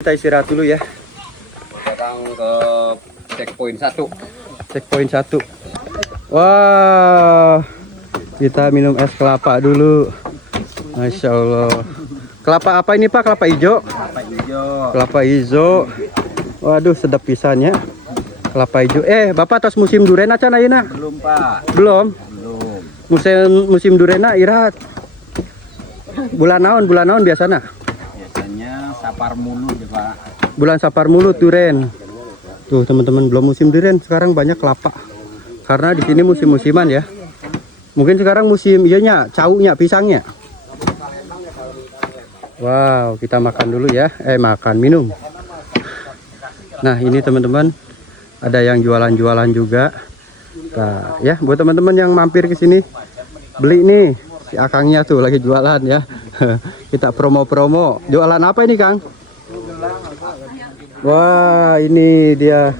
Kita istirahat dulu ya. Datang ke checkpoint 1. Checkpoint 1. Wah, kita minum es kelapa dulu. Masya Allah. Kelapa apa ini Pak? Kelapa hijau? Kelapa hijau. Kelapa hijau. Waduh, sedap pisannya. Kelapa hijau. Bapak tos musim durena can ayeuna? Belum, Pak. Belum. Belum. Musim durena irahat. Bulan naon biasana? Biasanya sapar mulut ya, Pak. Bulan Sapar mulut duren. Tuh teman-teman, belum musim duren, sekarang banyak kelapa. Karena di sini musim-musiman ya. Mungkin sekarang musim iyanya, caunya, pisangnya. Wow, kita makan dulu ya. Minum. Nah, ini teman-teman, ada yang jualan-jualan juga. Nah, ya, buat teman-teman yang mampir ke sini, beli nih. Si Akangnya tuh lagi jualan ya. Kita promo-promo. Jualan apa ini, Kang? Wah, ini dia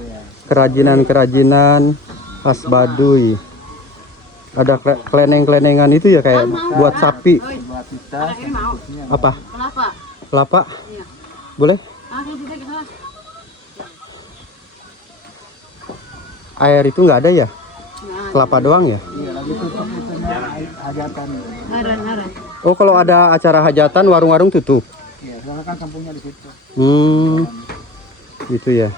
kerajinan-kerajinan khas Baduy. Ada keleneng-kelenengan itu ya, kayak buat sapi. Apa? Kelapa. Kelapa? Iya. Boleh? Air itu nggak ada ya? Kelapa doang ya? Aran. Oh, kalau ada acara hajatan warung-warung tutup. Iya, soalnya kan kampungnya di situ. Gitu ya.